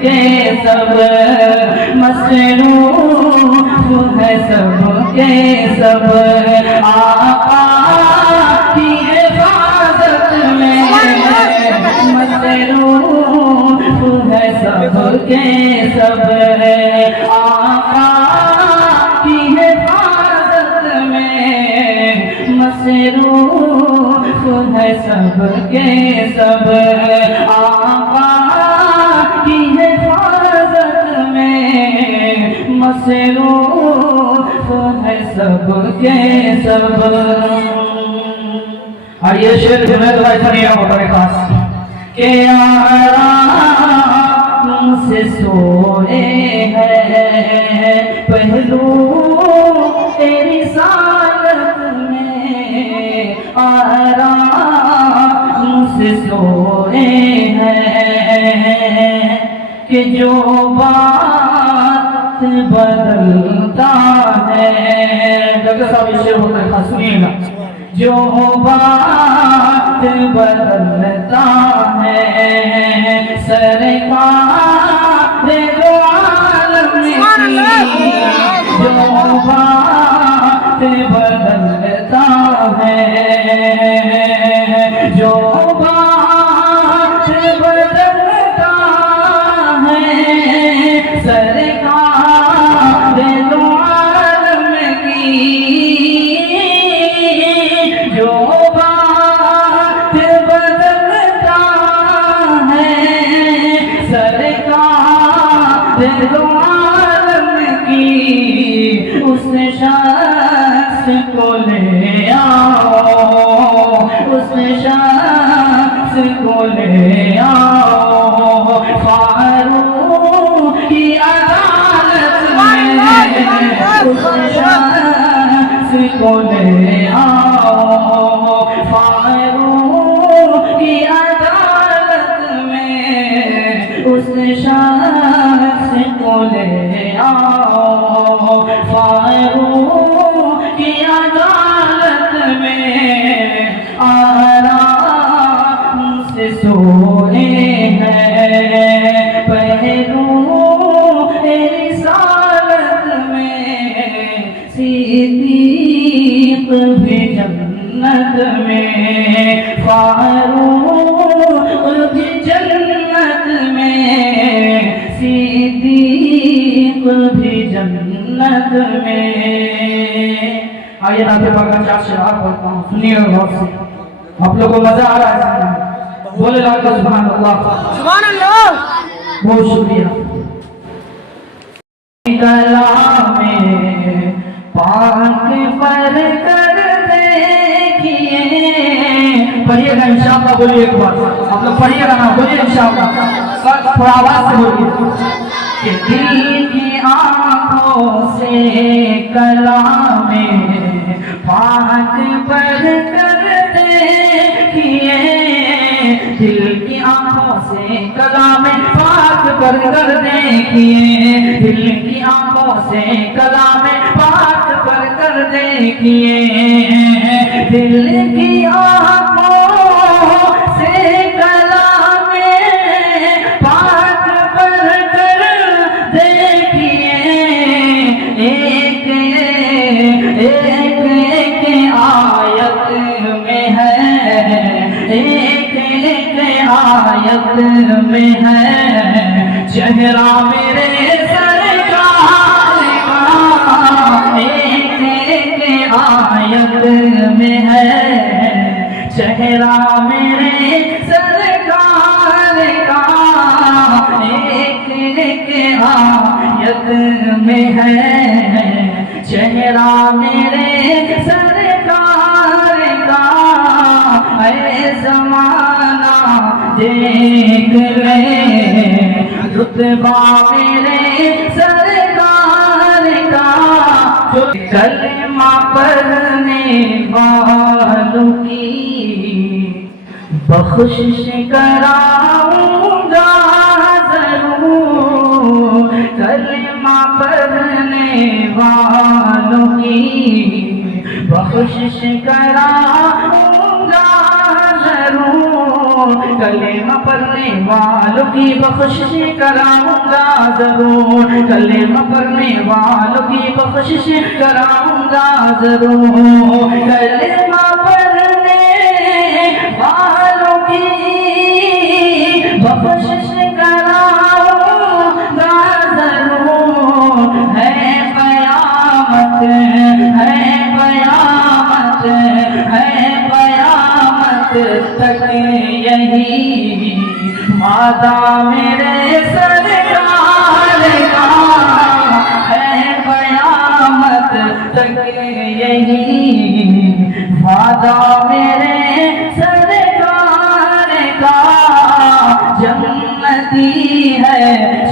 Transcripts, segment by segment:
کے سب، مصروف ہے سب کے سب، آقا کی حفاظت میں مصروف ہے سب کے سب، آقا کی حفاظت میں مصروف ہے سب کے سب، آقا کی حفاظت میں مصروف ہے سب کے سب۔ اور یہ شعر جنید بھائی سنیے بہت خاص کہ آرام سے سوئے ہیں پہلو تیری سالت میں، آرام سے سوئے ہیں کہ جو بات بدلتا ہے، ڈاکٹر صاحب یہ شعر بہت خاص سنیے گا، جو بات بدلتا ہے سرکار دو عالم کی، جو بات بدلتا ہے، جو بات بدلتا ہے سرکار دو عالم کی، جو بات بدلتا ہے سرکار دو عالم کی، اس شخص کو لے آؤ، اس شخص کو لے آؤ فاروق کی عدالت میں، اس شخص کو لے آؤ فاروق کی عدالت میں، اس شخص کو لے آؤ فاروق کی عدالت میں، آرام سے سوئے ہیں پہلو رسالت میں، صدیق بھی جنت میں، فاروق بھی جنت میں، صدیق بھی جنت میں۔ آئیے نعت پاک کا چار شعر پڑھتا ہوں، سنیے گا غور سے، آپ لوگوں کو مزہ آ رہا ہے سننے میں، بولے لا کر سبحان اللہ، سبحان اللہ، بہت شکریہ۔ کلام پاک پر کر دیکھیے، پڑھیے گا انشاءاللہ، بولیے ایک بار آپ لوگ پڑھیے گا نا، بولیے انشاءاللہ، تھوڑا آواز سے بولیے کہ دل کی آنکھوں سے کلام پاک پر کر دیکھیے، دل کی آنکھوں سے کلام پاک پر کر دیکھیے، دل کی آنکھوں سے کلام پاک پر کر دیکھیے، دل کی آنکھوں سے کلام پاک پر کر دیکھیے، ایک آیت میں ہے، ایک آیت میں ہے چہرہ میرے سرکار کا، ایک آیت میں ہے چہرہ میرے سرکار کا، ایک آیت میں ہے چہرہ میرے سرکار کا، اے زمانہ دیکھ لے رتبہ میرے سرکار کا، جو کلمہ پڑھنے والوں کی بخشش کراؤں گا ضرور، کلمہ پڑھنے والوں کی بخشش کراؤں گا ضرور، کلمہ پڑھنے والوں کی بخشش کراؤں گا ضرور، کلمہ پڑھنے والوں کی بخشش کراؤں گا ضرور، کلمہ پڑھنے والوں کی بخشش کراؤں گا ضرور، ہے قیامت ہے قیامت ہے قیامت تک یہی وعدہ میرے سرکار کا، ہے قیامت تک یہی وعدہ میرے سرکار کا، جنتی ہے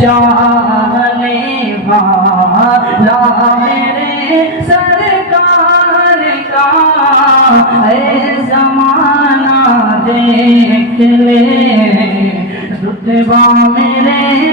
چاہنے والا میرے سرکار کا، اے زمانہ دیکھ لے رتبہ میرے